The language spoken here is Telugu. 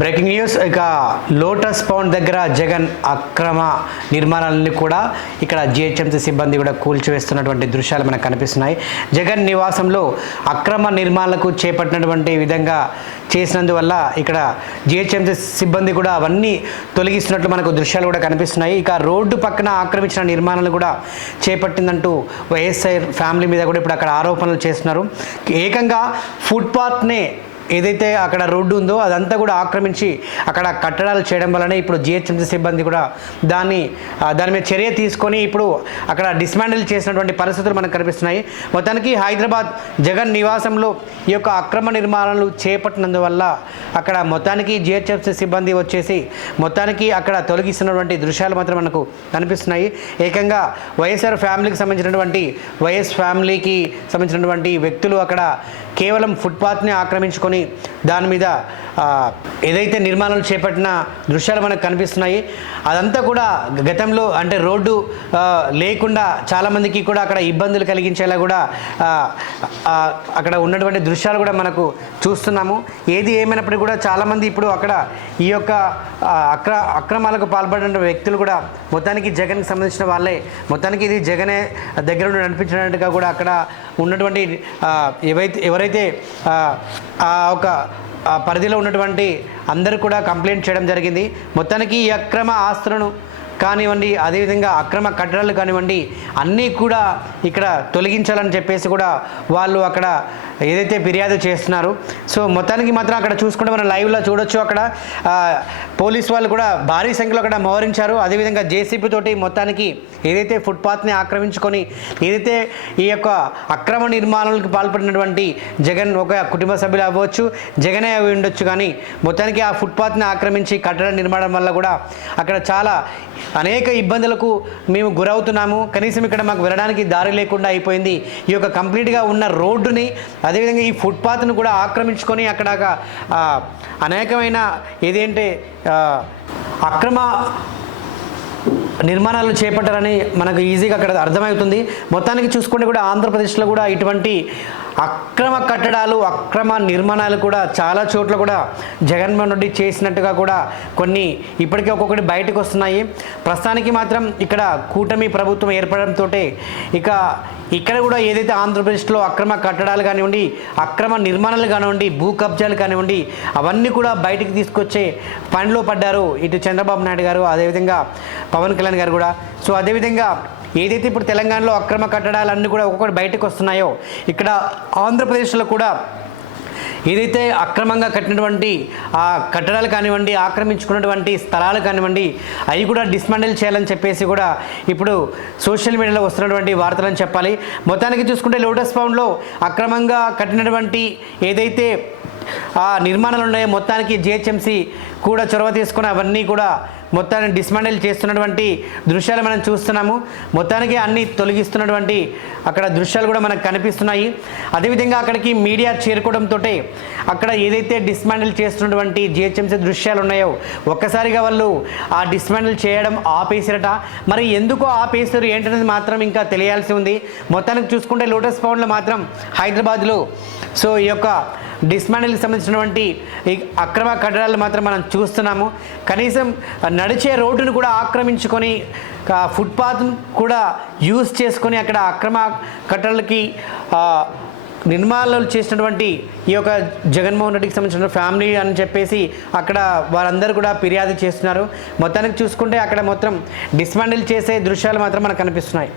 Breaking news. ఇక లోటస్ పౌండ్ దగ్గర జగన్ అక్రమ నిర్మాణాలన్నీ కూడా ఇక్కడ జిహెచ్ఎంసీ సిబ్బంది కూడా కూల్చివేస్తున్నటువంటి దృశ్యాలు మనకు కనిపిస్తున్నాయి. జగన్ నివాసంలో అక్రమ నిర్మాణాలకు చేపట్టినటువంటి విధంగా చేసినందువల్ల ఇక్కడ జిహెచ్ఎంసీ సిబ్బంది కూడా అవన్నీ తొలగిస్తున్నట్లు మనకు దృశ్యాలు కూడా కనిపిస్తున్నాయి. ఇక రోడ్డు పక్కన ఆక్రమించిన నిర్మాణాలు కూడా చేపట్టిందంటూ వైఎస్ఆర్ ఫ్యామిలీ మీద కూడా ఇప్పుడు అక్కడ ఆరోపణలు చేస్తున్నారు. ఏకంగా ఫుట్పాత్నే ఏదైతే అక్కడ రోడ్డు ఉందో అదంతా కూడా ఆక్రమించి అక్కడ కట్టడాలు చేయడం వల్లనే ఇప్పుడు జిహెచ్ఎంసీ సిబ్బంది కూడా దాని మీద చర్య తీసుకొని ఇప్పుడు అక్కడ డిస్మాండిల్ చేసినటువంటి పరిస్థితులు మనకు కనిపిస్తున్నాయి. మొత్తానికి హైదరాబాద్ జగన్ నివాసంలో ఈ యొక్క అక్రమ నిర్మాణాలు చేపట్టినందువల్ల అక్కడ మొత్తానికి జిహెచ్ఎంసీ సిబ్బంది వచ్చేసి మొత్తానికి అక్కడ తొలగిస్తున్నటువంటి దృశ్యాలు మాత్రం మనకు కనిపిస్తున్నాయి. ఏకంగా వైఎస్ఆర్ ఫ్యామిలీకి సంబంధించినటువంటి వైఎస్ ఫ్యామిలీకి సంబంధించినటువంటి వ్యక్తులు అక్కడ కేవలం ఫుట్పాత్ని ఆక్రమించుకొని దాని మీద ఏదైతే నిర్మాణాలు చేపట్టిన దృశ్యాలు మనకు కనిపిస్తున్నాయి. అదంతా కూడా గతంలో అంటే రోడ్డు లేకుండా చాలామందికి కూడా అక్కడ ఇబ్బందులు కలిగించేలా కూడా అక్కడ ఉన్నటువంటి దృశ్యాలు కూడా మనకు చూస్తున్నాము. ఏది ఏమైనప్పటికీ కూడా చాలామంది ఇప్పుడు అక్కడ ఈ యొక్క అక్రమాలకు పాల్పడిన వ్యక్తులు కూడా మొత్తానికి జగన్కి సంబంధించిన వాళ్ళే, మొత్తానికి ఇది జగనే దగ్గర నుండి నడిపించినట్టుగా కూడా అక్కడ ఉన్నటువంటి ఎవరైతే ఒక పరిధిలో ఉన్నటువంటి అందరూ కూడా కంప్లైంట్ చేయడం జరిగింది. మొత్తానికి ఈ అక్రమ ఆస్తులను కానివ్వండి, అదేవిధంగా అక్రమ కట్టడాలు కానివ్వండి అన్నీ కూడా ఇక్కడ తొలగించాలని చెప్పేసి కూడా వాళ్ళు అక్కడ ఏదైతే ఫిర్యాదు చేస్తున్నారు. సో మొత్తానికి మాత్రం అక్కడ చూసుకుంటే మనం లైవ్లో చూడొచ్చు. అక్కడ పోలీస్ వాళ్ళు కూడా భారీ సంఖ్యలో అక్కడ మోహరించారు. అదేవిధంగా జేసీబీ తోటి మొత్తానికి ఏదైతే ఫుట్పాత్ని ఆక్రమించుకొని ఏదైతే ఈ యొక్క అక్రమ నిర్మాణాలకు పాల్పడినటువంటి జగన్ ఒక కుటుంబ సభ్యులు అవ్వచ్చు, జగనే అవి ఉండొచ్చు, కానీ మొత్తానికి ఆ ఫుట్పాత్ని ఆక్రమించి కట్టడ నిర్మాణం వల్ల కూడా అక్కడ చాలా అనేక ఇబ్బందులకు మేము గురవుతున్నాము. కనీసం ఇక్కడ మాకు వెళ్ళడానికి దారి లేకుండా అయిపోయింది. ఈ యొక్క కంప్లీట్గా ఉన్న రోడ్డుని అదేవిధంగా ఈ ఫుట్పాత్ను కూడా ఆక్రమించుకొని అక్కడ అనేకమైన ఏదంటే అక్రమ నిర్మాణాలు చేపట్టారని మనకు ఈజీగా అక్కడ అర్థమవుతుంది. మొత్తానికి చూసుకుంటే కూడా ఆంధ్రప్రదేశ్లో కూడా ఇటువంటి అక్రమ కట్టడాలు అక్రమ నిర్మాణాలు కూడా చాలా చోట్ల కూడా జగన్మోహన్ రెడ్డి చేసినట్టుగా కూడా కొన్ని ఇప్పటికే ఒక్కొక్కటి బయటకు వస్తున్నాయి. ప్రస్తుతానికి మాత్రం ఇక్కడ కూటమి ప్రభుత్వం ఏర్పడంతో ఇక్కడ కూడా ఏదైతే ఆంధ్రప్రదేశ్లో అక్రమ కట్టడాలు కానివ్వండి, అక్రమ నిర్మాణాలు కానివ్వండి, భూ కబ్జాలు కానివ్వండి అవన్నీ కూడా బయటికి తీసుకొచ్చే పనిలో పడ్డారు ఇటు చంద్రబాబు నాయుడు గారు, అదేవిధంగా పవన్ కళ్యాణ్ గారు కూడా. సో అదేవిధంగా ఏదైతే ఇప్పుడు తెలంగాణలో అక్రమ కట్టడాలన్నీ కూడా ఒక్కొక్కటి బయటకు వస్తున్నాయో ఇక్కడ ఆంధ్రప్రదేశ్లో కూడా ఏదైతే అక్రమంగా కట్టినటువంటి ఆ కట్టడాలు కానివ్వండి, ఆక్రమించుకున్నటువంటి స్థలాలు కానివ్వండి అవి కూడా డిస్మాండిల్ చేయాలని చెప్పేసి కూడా ఇప్పుడు సోషల్ మీడియాలో వస్తున్నటువంటి వార్తలని చెప్పాలి. మొత్తానికి చూసుకుంటే లోటస్ పౌండ్లో అక్రమంగా కట్టినటువంటి ఏదైతే ఆ నిర్మాణాలు ఉన్నాయో మొత్తానికి జిహెచ్ఎంసీ కూడా చొరవ తీసుకుని అవన్నీ కూడా మొత్తాన్ని డిస్మాండిల్ చేస్తున్నటువంటి దృశ్యాలు మనం చూస్తున్నాము. మొత్తానికి అన్నీ తొలగిస్తున్నటువంటి అక్కడ దృశ్యాలు కూడా మనకు కనిపిస్తున్నాయి. అదేవిధంగా అక్కడికి మీడియా చేరుకోవడంతో అక్కడ ఏదైతే డిస్మాండిల్ చేస్తున్నటువంటి జిహెచ్ఎంసీ దృశ్యాలు ఉన్నాయో ఒక్కసారిగా వాళ్ళు ఆ డిస్మాండిల్ చేయడం ఆపేసారట. మరి ఎందుకు ఆపేసారు ఏంటనేది మాత్రం ఇంకా తెలియాల్సి ఉంది. మొత్తానికి చూసుకుంటే లోటస్ పౌండ్లో మాత్రం హైదరాబాద్లో సో ఈ యొక్క డిస్మాండిల్కి సంబంధించినటువంటి ఈ అక్రమ కట్టడాలు మాత్రం మనం చూస్తున్నాము. కనీసం నడిచే రోడ్డును కూడా ఆక్రమించుకొని ఫుట్పాత్ కూడా యూజ్ చేసుకొని అక్కడ అక్రమ కట్టడాలకి నిర్మాణాలు చేసినటువంటి ఈ యొక్క జగన్మోహన్ రెడ్డికి సంబంధించిన ఫ్యామిలీ అని చెప్పేసి అక్కడ వారందరూ కూడా ఫిర్యాదు చేస్తున్నారు. మొత్తానికి చూసుకుంటే అక్కడ మొత్తం డిస్మాండిల్ చేసే దృశ్యాలు మాత్రం మనకు కనిపిస్తున్నాయి.